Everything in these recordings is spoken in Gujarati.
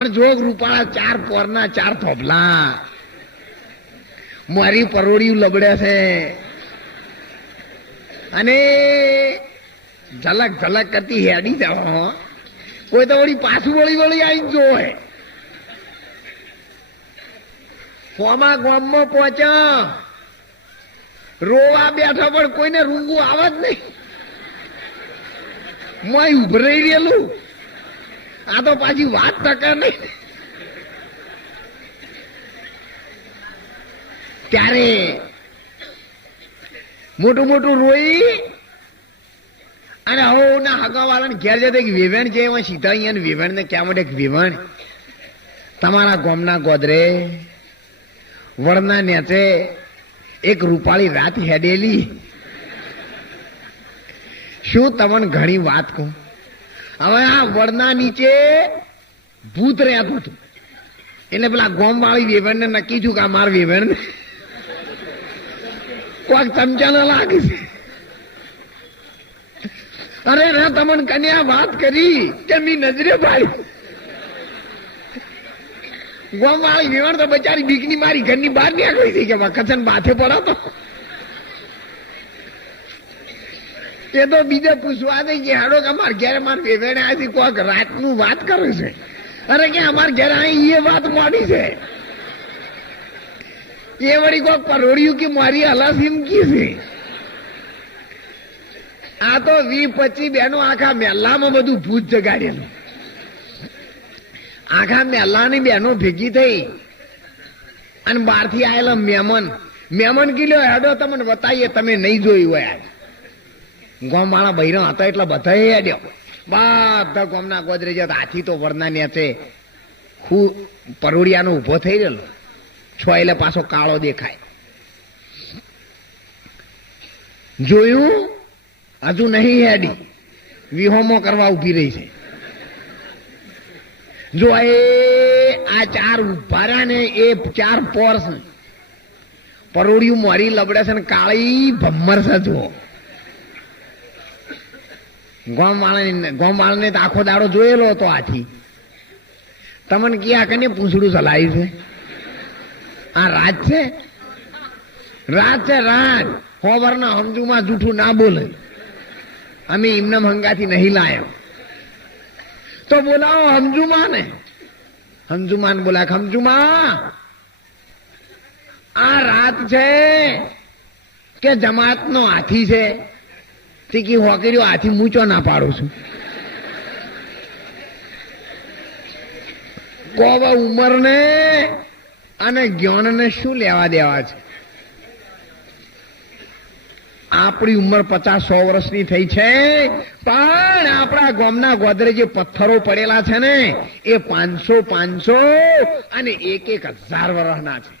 જોગ રૂપાળા ચાર પોરના ચાર થોભલા મારી પરોડિયું લબડે છે અને ઝલક ઝલક કરતી હેડી જાવ. કોઈ તો વળી પાછું વળી વળી આવી જોવે. ફોમાં ગામમાં પહોંચ્યા રોવા બેઠા પણ કોઈને રૂંગું આવે જ નહીં. મોય ઉભરાઈ રહેલું. આ તો પાછી વાત ટકે નહીં. ત્યારે મોટું મોટું રોઈ અને હો ના હગાવાળાને ઘેર જતા વેવણ છે એમાં સીધા અહીંયા વેવણ ને ક્યાં માટે વેવણ તમારા ગામના ગોદરે વડના નેચે એક રૂપાળી રાત હેડેલી. શું તમને ઘણી વાત કહું. હવે આ વડના નીચે ભૂત રહેતું હતું એટલે પેલા ગોમ વાળી વેવણ ને નક્કી છું કે આ માર વેવણ ને કોઈક ચમચા ના લાગે છે. અરે ના તમને કન્યા વાત કરી કે મી નજરે પાડી. ગોમ વાળી વેવણ તો બચારી બીકની મારી ઘરની બહાર નીકળી હતી કે કચન બાથે પડાતો. એ તો બીજે પૂછવા દે કે હાડો કે અમારે ઘેર મારે વેવેણે આથી કોઈક રાતનું વાત કરે છે. અરે કે અમારે ઘેર અહીં એ વાત મોડી છે. એ વળી કોઈક પરોડિયું કે મારી હલાસીમ કી છે. આ તો 20-25 બહેનો આખા મેલ્લામાં બધું ભૂત જગાડેલું. આખા મેલ્લાની બહેનો ભેગી થઈ અને બહારથી આવેલા મહેમાન કીધો હેડો તમને બતાવીએ તમે નહીં જોયું હોય. ગોમ વાળા બૈરા હતા એટલે બધા હેડ્યો. બધા ગોમના ગોદરે જતા હાથી તો વરના નેચે હું પરોડિયાનો ઉભો થઈ ગયેલો છો એટલે પાછો કાળો દેખાય. જોયું હજુ નહીં હેડી વિહોમો કરવા ઉભી રહી છે. જો આ ચાર ઉભારા ને એ ચાર પોર્સ પરોડિયું મારી લબડે છે ને કાળી ભમ્મર છે. જુઓ ગોમ વાળાને તો આખો દાડો જોયેલો હતો હાથી. તમને ક્યાં કને પૂંછડું ચલાવ્યું છે. આ રાત છે રાત છે રાત. હોવરના હમજુમાં જૂઠું ના બોલે. અમે એમને હંગાથી નહીં લાયો તો બોલાવો હમજુમાં ને. હમજુમાન બોલા હમજુમાં આ રાત છે કે જમાતનો હાથી છે. તીકી હોકરીઓ હાથી મૂચો ના પાડું છું. કોવા ઉંમર ને અને જ્ઞાન ને શું લેવા દેવા છે. આપણી ઉંમર 50-100 વર્ષની થઈ છે પણ આપણા ગામના ગોદરે જે પથ્થરો પડેલા છે ને એ 500 અને 1,000 વર્ષના છે.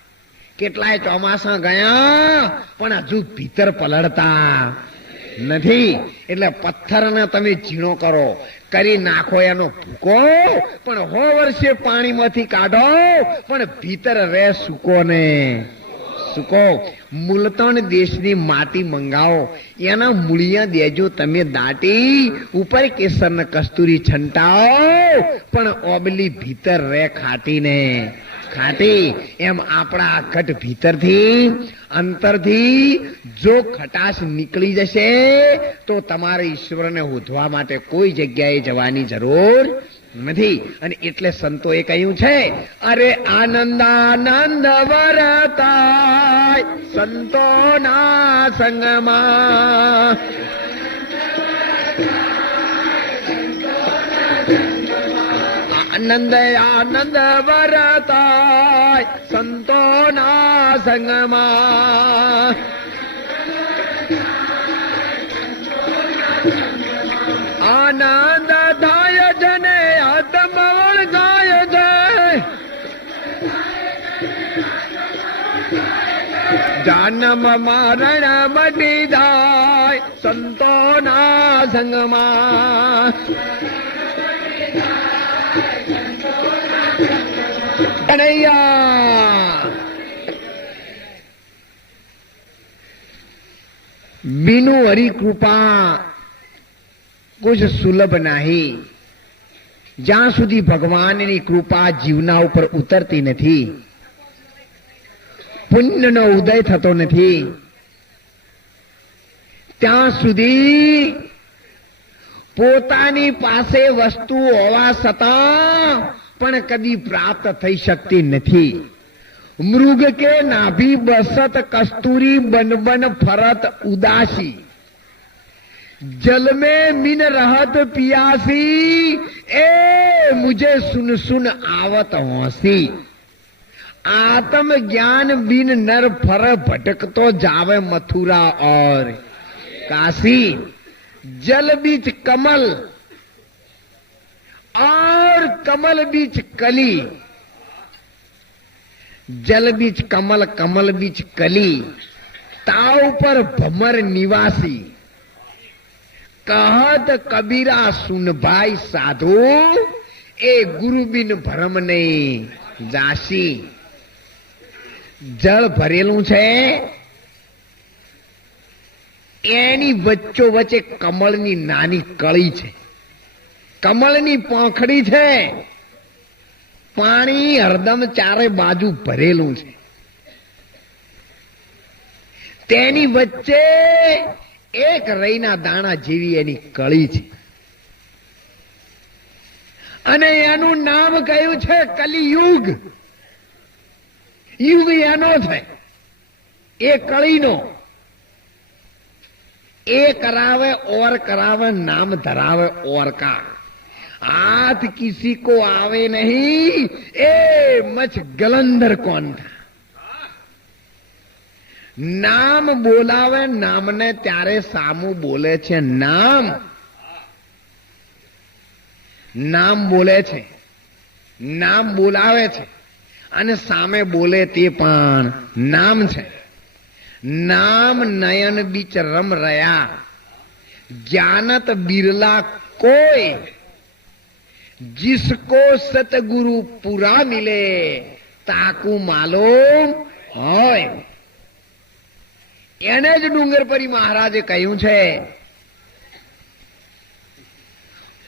કેટલાય ચોમાસા ગયા પણ હજુ ભીતર પલળતા નથી. એટલે પથ્થરને તમે ઝીણો કરો કરી નાખો એનો ભૂકો પણ 100 વર્ષે પાણીમાંથી કાઢો પણ ભીતર રહે સૂકો ને સૂકો. મુલતાન દેશની માટી મંગાવો એના મૂળિયા દેજો તમે દાટી ઉપર કેસર ને કસ્તુરી છંટાઓ પણ ઓબલી ભીતર રહે ખાટી ને ખાટી. એમ આપણા આ ઘટ ભીતરથી અંતરથી જો ખટાશ નીકળી જશે તો તમારે ઈશ્વરને શોધવા માટે કોઈ જગ્યાએ જવાની જરૂર નથી. અને એટલે સંતોએ કહ્યું છે અરે આનંદાનંદ વરતાય સંતોના સંગમાં. આનંદ આનંદ વરતાય સંતોના સંગમાં. આનંદ થાય છે ને આત્મવળ ગાય છે. જન્મ મરણ મટી જાય સંતોના સંગમાં. કનૈયા बिनु हरि कृपा कुछ सुलभ नहीं. જ્યાં સુધી ભગવાનની કૃપા જીવના ઉપર ઉતરતી નથી, પુણ્યનો ઉદય થતો નથી, ત્યાં સુધી પોતાની પાસે વસ્તુ હોવા છતાં પણ કદી પ્રાપ્ત થઈ શકતી નથી. મૃગ કે નાભી બસત કસ્તુરી બન બન ફરત ઉદાસી, जल में मिन रहत पियासी, ए मुझे सुन सुन आवत हौसी. आत्म ज्ञान बिन नर फर भटकतो जावे मथुरा और काशी. जल बीच कमल और कमल बीच कली, जल बीच कमल कमल बीच कली, ताव पर भमर निवासी. कहत कबीरा सुन भाई साधु, ए गुरु बिन भरम नहीं जासी. जल भरेલું છે, એની વચ્ચો વચ્ચે કમળની નાની કળી છે, કમળની પાંખડી છે, પાણી હરદમ ચારે બાજુ ભરેલું છે, તેની વચ્ચે એક રઈના દાણા જેવી એની કળી છે, અને એનું નામ કયું છે કલિયુગ. યુગ એનો છે, એ કળીનો. એ કરાવે ઓર કરાવે, નામ ધરાવે ઓર કા. हाथ किसी को आवे नहीं, ए मच गलंधर कौन था. નામ બોલાવે, નામને ત્યારે સામું બોલે છે નામ. નામ બોલે છે, નામ બોલાવે છે, અને સામે બોલે તે પણ નામ છે. નામ નયન બીચ રમ રહ્યા, જ્ઞાનત બિરલા કોઈ. जिसको सतगुरु पूरा मिले, ताकू मालूम હોય. એને જ ડુંગરપરી મહારાજે કહ્યું છે,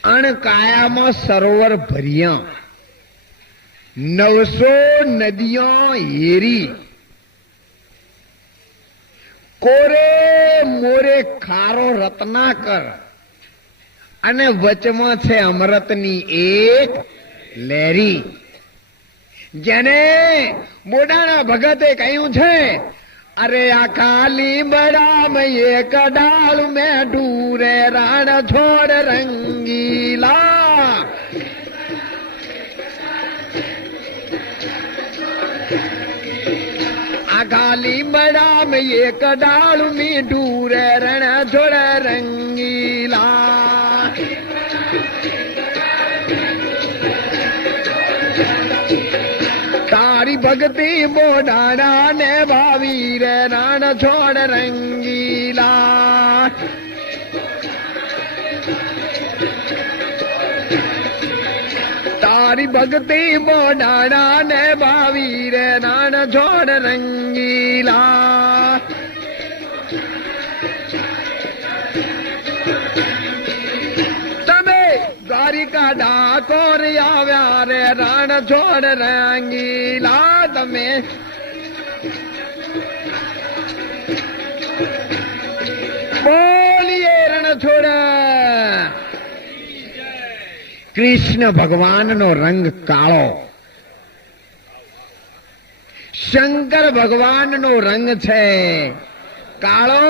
અણકાયામાં સરોવર ભર્યા, 900 નદીઓ હેરી, કોરે મોરે ખારો રત્નાકર, અને વચમાં છે અમૃતની એક લહેરી. જેને બોડાણા ભગતે કહ્યું છે, અરે આ ખાલી બડામ એક ડાળ મેં ઢૂરે રાણ છોડ રંગીલા. આ ખાલી બડામ એક ડાળ મેં ઢૂરે રણ છોડ રંગીલા. તારી ભક્તિ બોડાણા ને ભાવી રે રાણ છોડ રંગીલા. તારી ભક્તિ બોડાણા ને ભાવી રે રાણ છોડ રંગીલા. દ્વારિકા ડાકોર આવ્યા રે રાણ છોડ રંગીલા. તમે બોલીએ રણ છોડ. કૃષ્ણ ભગવાનનો રંગ કાળો, શંકર ભગવાનનો રંગ છે કાળો,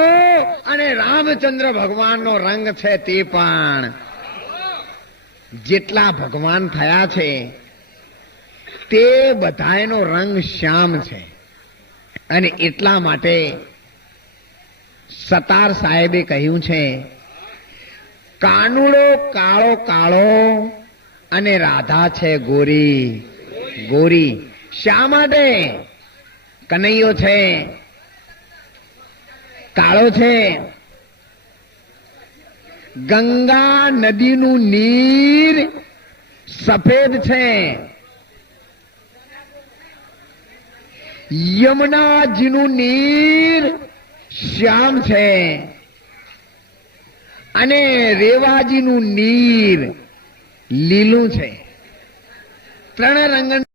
અને રામચંદ્ર ભગવાનનો રંગ છે તે પણ. જેટલા ભગવાન થયા છે તે બધાનો રંગ શ્યામ છે. અને એટલા માટે સતાર સાહેબે કહ્યું છે, કાનુડો કાળો કાળો અને રાધા છે ગોરી ગોરી. શા માટે? કનૈયો છે કાળો છે, ગંગા નદીનું નીર સફેદ છે, યમુનાજીનું નીર શ્યામ છે, અને રેવાજીનું નીર લીલું છે. ત્રણ રંગ